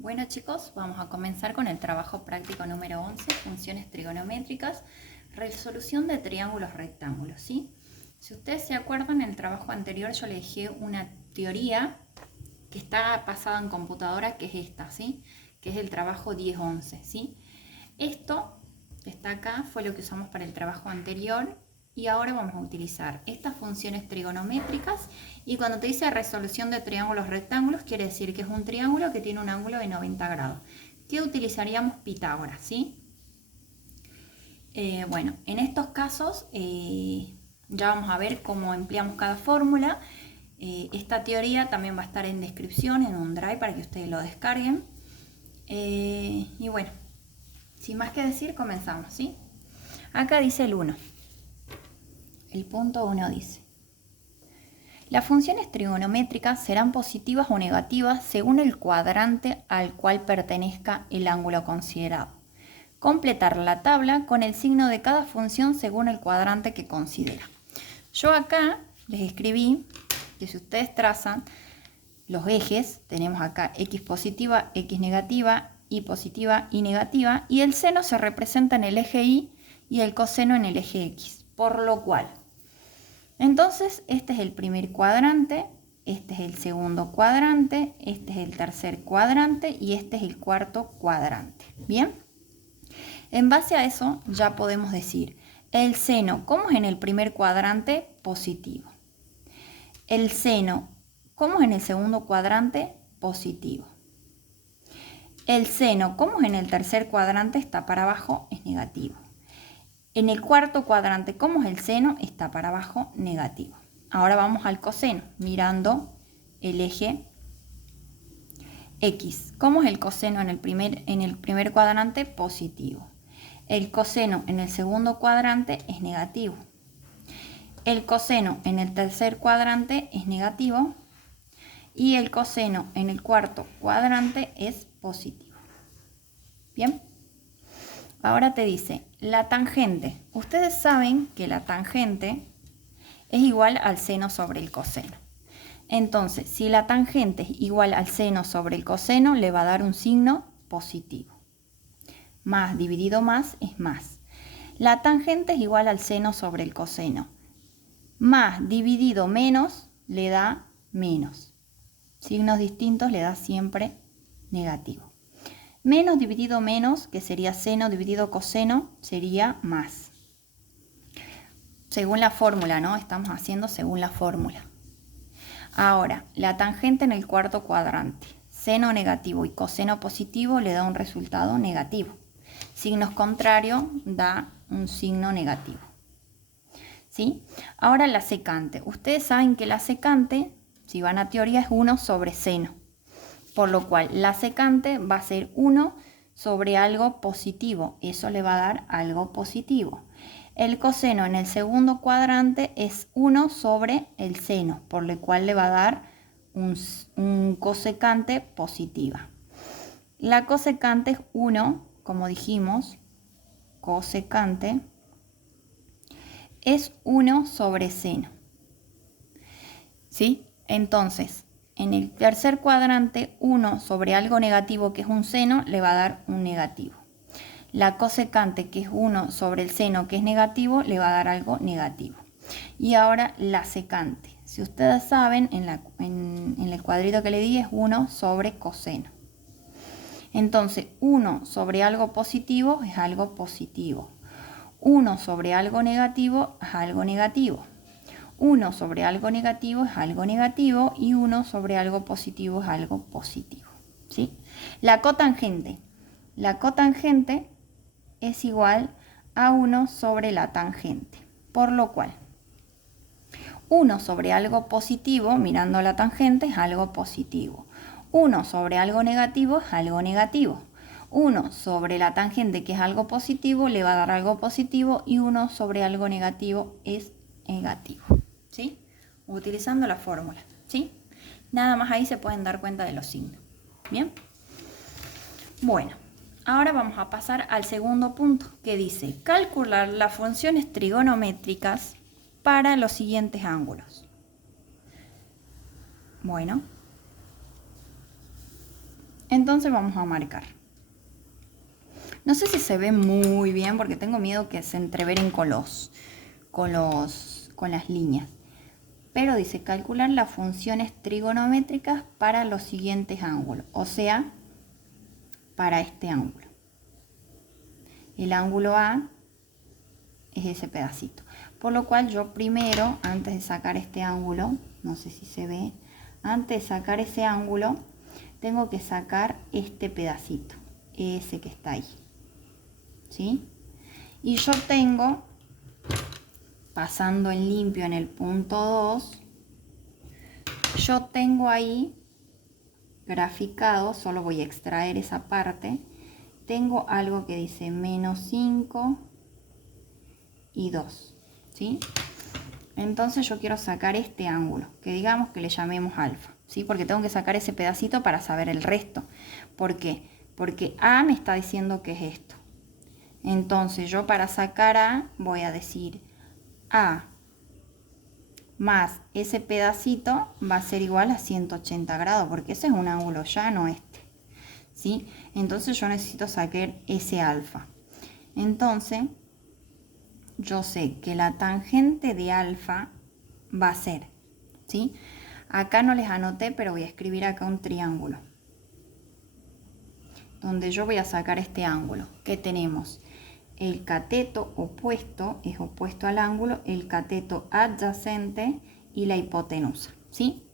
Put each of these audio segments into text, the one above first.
Bueno chicos, vamos a comenzar con el trabajo práctico número 11, funciones trigonométricas, resolución de triángulos rectángulos, ¿sí? Si ustedes se acuerdan, en el trabajo anterior yo les dejé una teoría que está basada en computadora, que es esta, ¿sí? Que es el trabajo 10-11, ¿sí? Esto que está acá fue lo que usamos para el trabajo anterior y ahora vamos a utilizar estas funciones trigonométricas y cuando te dice resolución de triángulos rectángulos quiere decir que es un triángulo que tiene un ángulo de 90 grados. ¿Qué utilizaríamos? Pitágoras, ¿sí? Bueno, en estos casos ya vamos a ver cómo empleamos cada fórmula. Esta teoría también va a estar en descripción en un drive para que ustedes lo descarguen. Y bueno, sin más que decir, comenzamos, ¿sí? Acá dice el 1. El punto 1 dice: las funciones trigonométricas serán positivas o negativas según el cuadrante al cual pertenezca el ángulo considerado. Completar la tabla con el signo de cada función según el cuadrante que considera. Yo acá les escribí que si ustedes trazan los ejes, tenemos acá x positiva, x negativa, y positiva, y negativa, y el seno se representa en el eje y el coseno en el eje x, por lo cual, entonces este es el primer cuadrante, este es el segundo cuadrante, este es el tercer cuadrante y este es el cuarto cuadrante. Bien, en base a eso ya podemos decir el seno, como es en el primer cuadrante, positivo. El seno, como es en el segundo cuadrante, positivo. El seno, como es en el tercer cuadrante, está para abajo, es negativo. En el cuarto cuadrante, como es el seno, está para abajo, negativo. Ahora vamos al coseno, mirando el eje X. ¿Cómo es el coseno en el primer cuadrante? Positivo. El coseno en el segundo cuadrante es negativo. El coseno en el tercer cuadrante es negativo. Y el coseno en el cuarto cuadrante es positivo. Bien. Ahora te dice la tangente. Ustedes saben que la tangente es igual al seno sobre el coseno. Entonces, si la tangente es igual al seno sobre el coseno, le va a dar un signo positivo. Más dividido más es más. La tangente es igual al seno sobre el coseno. Más dividido menos le da menos. Signos distintos le da siempre negativo. Menos dividido menos, que sería seno dividido coseno, sería más. Según la fórmula, ¿no? Estamos haciendo según la fórmula. Ahora, la tangente en el cuarto cuadrante. Seno negativo y coseno positivo le da un resultado negativo. Signos contrarios da un signo negativo. ¿Sí? Ahora la secante. Ustedes saben que la secante, si van a teoría, es 1 sobre seno. Por lo cual la secante va a ser 1 sobre algo positivo. Eso le va a dar algo positivo. El coseno en el segundo cuadrante es 1 sobre el seno, por lo cual le va a dar un cosecante positiva. La cosecante es 1, como dijimos, cosecante es 1 sobre seno. ¿Sí? Entonces, en el tercer cuadrante, 1 sobre algo negativo, que es un seno, le va a dar un negativo. La cosecante, que es 1 sobre el seno, que es negativo, le va a dar algo negativo. Y ahora la secante. Si ustedes saben, en el cuadrito que le di es 1 sobre coseno. Entonces, 1 sobre algo positivo es algo positivo. 1 sobre algo negativo es algo negativo. 1 sobre algo negativo es algo negativo y 1 sobre algo positivo es algo positivo. ¿Sí? La cotangente. La cotangente es igual a 1 sobre la tangente. Por lo cual, 1 sobre algo positivo, mirando la tangente, es algo positivo. 1 sobre algo negativo es algo negativo. 1 sobre la tangente, que es algo positivo, le va a dar algo positivo y 1 sobre algo negativo es negativo. ¿Sí? Utilizando la fórmula, ¿sí? Nada más ahí se pueden dar cuenta de los signos. ¿Bien? Bueno, ahora vamos a pasar al segundo punto, que dice calcular las funciones trigonométricas para los siguientes ángulos. Bueno, Entonces vamos a marcar. No sé si se ve muy bien porque tengo miedo que se entreveren con las líneas. Pero dice calcular las funciones trigonométricas para los siguientes ángulos. O sea, para este ángulo. El ángulo A es ese pedacito. Por lo cual yo primero, antes de sacar este ángulo, no sé si se ve, antes de sacar ese ángulo, tengo que sacar este pedacito, ese que está ahí. ¿Sí? Y yo tengo, pasando en limpio en el punto 2, yo tengo ahí graficado, solo voy a extraer esa parte, tengo algo que dice menos 5 y 2, ¿sí? Entonces yo quiero sacar este ángulo, que digamos que le llamemos alfa, ¿sí? Porque tengo que sacar ese pedacito para saber el resto. ¿Por qué? Porque A me está diciendo que es esto. Entonces yo para sacar A voy a decir A más ese pedacito va a ser igual a 180 grados, porque ese es un ángulo llano este, ¿sí? Entonces yo necesito sacar ese alfa. Entonces yo sé que la tangente de alfa va a ser, ¿sí? Acá no les anoté, pero voy a escribir acá un triángulo, donde yo voy a sacar este ángulo, que tenemos el cateto opuesto, es opuesto al ángulo, el cateto adyacente y la hipotenusa, ¿sí?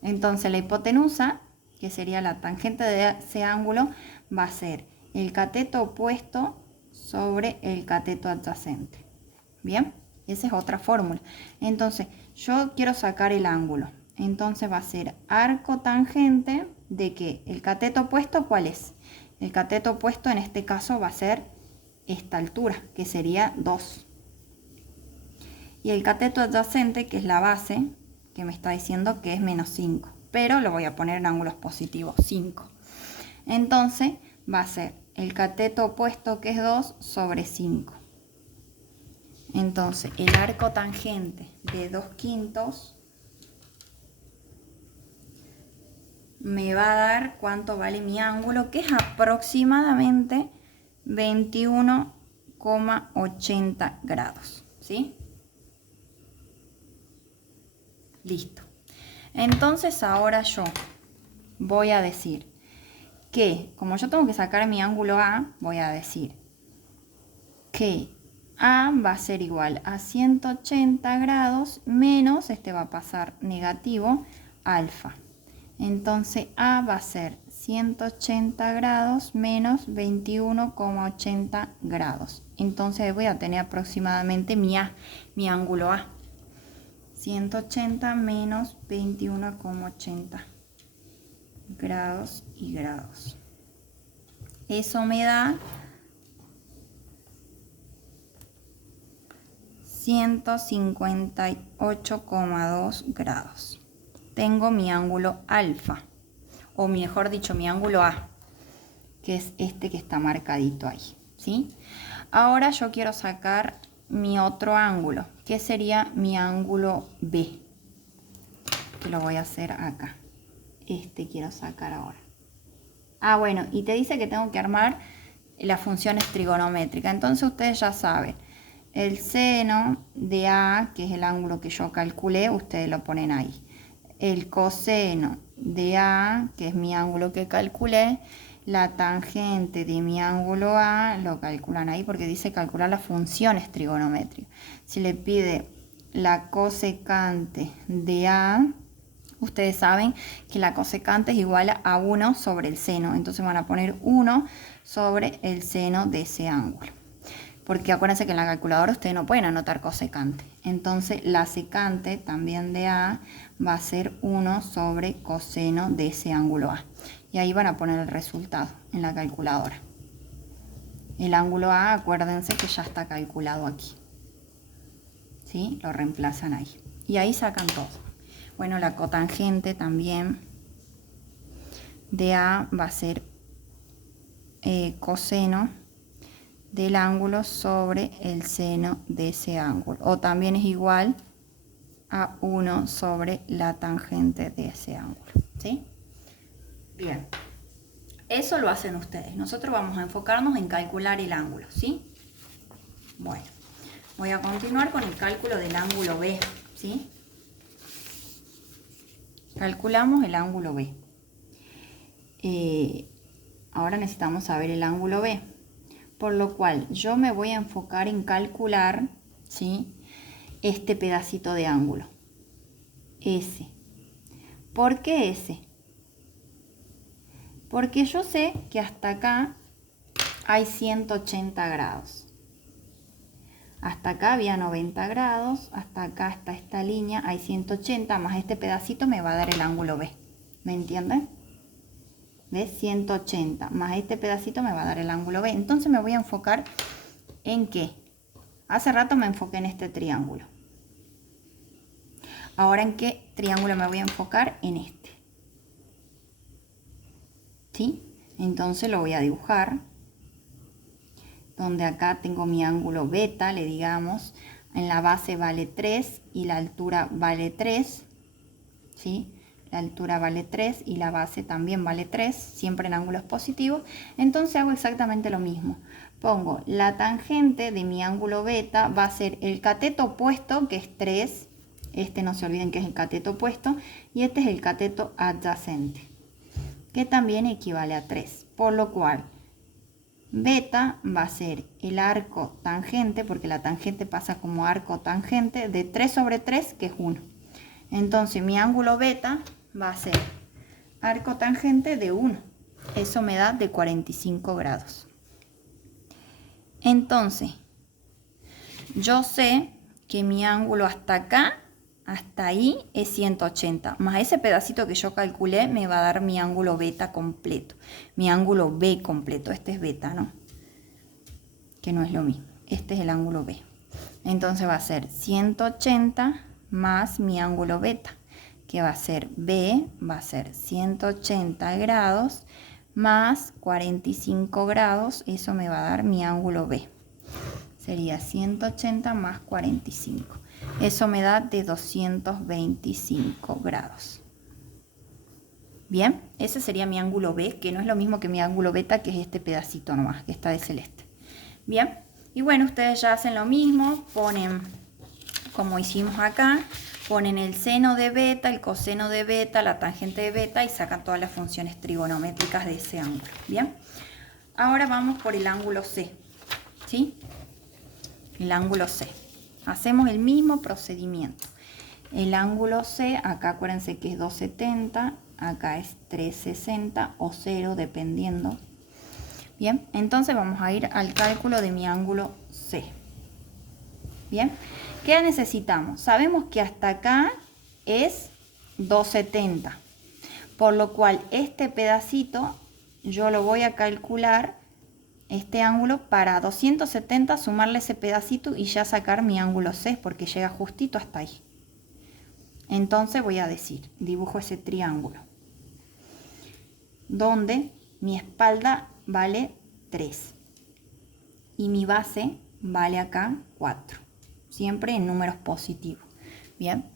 Entonces la hipotenusa, que sería la tangente de ese ángulo, va a ser el cateto opuesto sobre el cateto adyacente. Bien, esa es otra fórmula. Entonces yo quiero sacar el ángulo, entonces va a ser arco tangente de que el cateto opuesto, ¿cuál es? El cateto opuesto en este caso va a ser esta altura, que sería 2. Y el cateto adyacente, que es la base, que me está diciendo que es menos 5. Pero lo voy a poner en ángulos positivos, 5. Entonces va a ser el cateto opuesto, que es 2, sobre 5. Entonces el arco tangente de 2/5 me va a dar cuánto vale mi ángulo, que es aproximadamente 21,80 grados, ¿sí? Listo. Entonces ahora yo voy a decir que, como yo tengo que sacar mi ángulo A, voy a decir que A va a ser igual a 180 grados menos, este va a pasar negativo, alfa. Entonces A va a ser 180 grados menos 21,80 grados. Entonces voy a tener aproximadamente mi A, mi ángulo A. 180 menos 21,80 grados y grados. Eso me da 158,2 grados. Tengo mi ángulo alfa, o mejor dicho, mi ángulo A, que es este que está marcadito ahí, ¿sí? Ahora yo quiero sacar mi otro ángulo, que sería mi ángulo B, que lo voy a hacer acá. Este quiero sacar ahora. Ah, bueno, y te dice que tengo que armar las funciones trigonométricas. Entonces ustedes ya saben, el seno de A, que es el ángulo que yo calculé, ustedes lo ponen ahí. El coseno de A, que es mi ángulo que calculé, la tangente de mi ángulo A, lo calculan ahí porque dice calcular las funciones trigonométricas. Si le pide la cosecante de A, ustedes saben que la cosecante es igual a 1 sobre el seno. Entonces van a poner 1 sobre el seno de ese ángulo. Porque acuérdense que en la calculadora ustedes no pueden anotar cosecante. Entonces la secante también de A va a ser 1 sobre coseno de ese ángulo A. Y ahí van a poner el resultado en la calculadora. El ángulo A, acuérdense que ya está calculado aquí. ¿Sí? Lo reemplazan ahí. Y ahí sacan todo. Bueno, la cotangente también de A va a ser coseno del ángulo sobre el seno de ese ángulo. O también es igual a 1 sobre la tangente de ese ángulo. ¿Sí? Bien. Eso lo hacen ustedes. Nosotros vamos a enfocarnos en calcular el ángulo, ¿sí? Bueno, voy a continuar con el cálculo del ángulo B, ¿sí? Calculamos el ángulo B. Ahora necesitamos saber el ángulo B. Por lo cual yo me voy a enfocar en calcular, ¿sí?, este pedacito de ángulo. S. ¿Por qué S? Porque yo sé que hasta acá hay 180 grados. Hasta acá había 90 grados, hasta acá está esta línea, hay 180, más este pedacito me va a dar el ángulo B. ¿Me entienden? ¿Ves? 180 más este pedacito me va a dar el ángulo B. Entonces me voy a enfocar en ¿qué? Hace rato me enfoqué en este triángulo. Ahora, ¿en qué triángulo me voy a enfocar? En este. ¿Sí? Entonces lo voy a dibujar. Donde acá tengo mi ángulo beta, le digamos. En la base vale 3 y la altura vale 3. ¿Sí? La altura vale 3 y la base también vale 3, siempre en ángulos positivos. Entonces hago exactamente lo mismo. Pongo la tangente de mi ángulo beta, va a ser el cateto opuesto, que es 3. Este no se olviden que es el cateto opuesto. Y este es el cateto adyacente, que también equivale a 3. Por lo cual, beta va a ser el arco tangente, porque la tangente pasa como arco tangente, de 3 sobre 3, que es 1. Entonces mi ángulo beta va a ser arco tangente de 1. Eso me da de 45 grados. Entonces, yo sé que mi ángulo hasta acá, hasta ahí, es 180. Más ese pedacito que yo calculé me va a dar mi ángulo beta completo. Mi ángulo B completo. Este es beta, ¿no? Que no es lo mismo. Este es el ángulo B. Entonces va a ser 180 más mi ángulo beta, que va a ser B, va a ser 180 grados más 45 grados, eso me va a dar mi ángulo B. Sería 180 más 45. Eso me da de 225 grados. Bien, ese sería mi ángulo B, que no es lo mismo que mi ángulo beta, que es este pedacito nomás, que está de celeste. Bien, y bueno, ustedes ya hacen lo mismo, ponen, como hicimos acá, ponen el seno de beta, el coseno de beta, la tangente de beta y sacan todas las funciones trigonométricas de ese ángulo. Bien, ahora vamos por el ángulo C, ¿sí? El ángulo C. Hacemos el mismo procedimiento. El ángulo C, acá acuérdense que es 270, acá es 360 o 0, dependiendo. Bien, entonces vamos a ir al cálculo de mi ángulo C. Bien, ¿qué necesitamos? Sabemos que hasta acá es 270, por lo cual este pedacito yo lo voy a calcular, este ángulo, para 270 sumarle ese pedacito y ya sacar mi ángulo C, porque llega justito hasta ahí. Entonces voy a decir, dibujo ese triángulo, donde mi espalda vale 3 y mi base vale acá 4. Siempre en números positivos. Bien,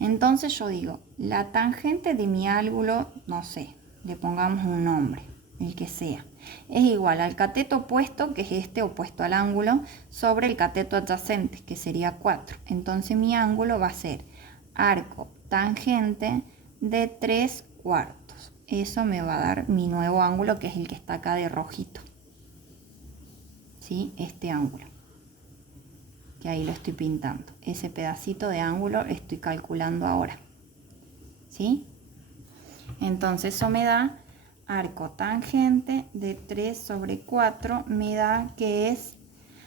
entonces yo digo, la tangente de mi ángulo, no sé, le pongamos un nombre, el que sea, es igual al cateto opuesto, que es este opuesto al ángulo, sobre el cateto adyacente, que sería 4. Entonces mi ángulo va a ser arco tangente de 3/4. Eso me va a dar mi nuevo ángulo, que es el que está acá de rojito. ¿Sí? Este ángulo, que ahí lo estoy pintando. Ese pedacito de ángulo estoy calculando ahora. ¿Sí? Entonces eso me da arco tangente de 3/4, me da que es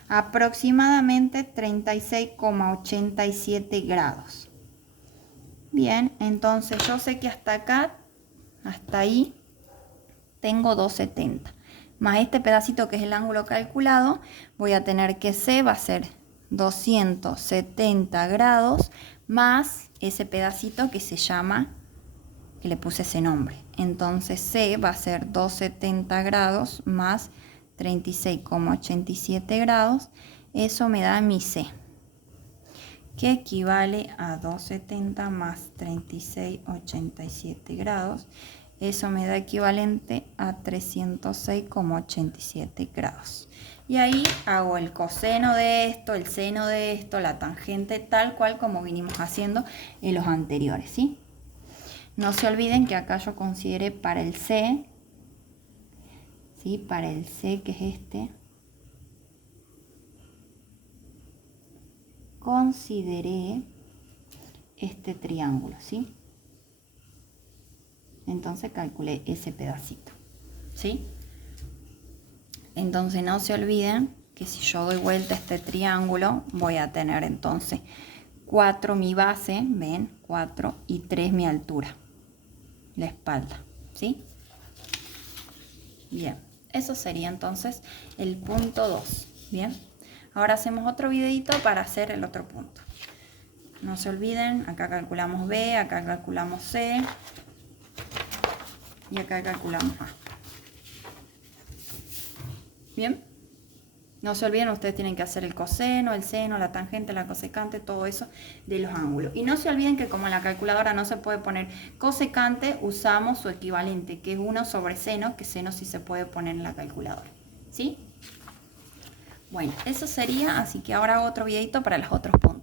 aproximadamente 36,87 grados. Bien, entonces yo sé que hasta acá, hasta ahí, tengo 270. Más este pedacito que es el ángulo calculado, voy a tener que C va a ser 270 grados más ese pedacito que se llama, que le puse ese nombre. Entonces C va a ser 270 grados más 36,87 grados. Eso me da mi C, que equivale a 270 más 36,87 grados. Eso me da equivalente a 306,87 grados. Y ahí hago el coseno de esto, el seno de esto, la tangente, tal cual como vinimos haciendo en los anteriores, ¿sí? No se olviden que acá yo consideré para el C, ¿sí? Para el C, que es este, consideré este triángulo, ¿sí? Entonces calculé ese pedacito, ¿sí? Entonces no se olviden que si yo doy vuelta a este triángulo, voy a tener entonces 4 mi base, ven, 4 y 3 mi altura, la espalda, ¿sí? Bien, eso sería entonces el punto 2, ¿bien? Ahora hacemos otro videito para hacer el otro punto. No se olviden, acá calculamos B, acá calculamos C y acá calculamos A. Bien, no se olviden, ustedes tienen que hacer el coseno, el seno, la tangente, la cosecante, todo eso de los ángulos. Y no se olviden que como en la calculadora no se puede poner cosecante, usamos su equivalente, que es 1 sobre seno, que seno sí se puede poner en la calculadora, ¿sí? Bueno, eso sería, así que ahora hago otro videito para los otros puntos.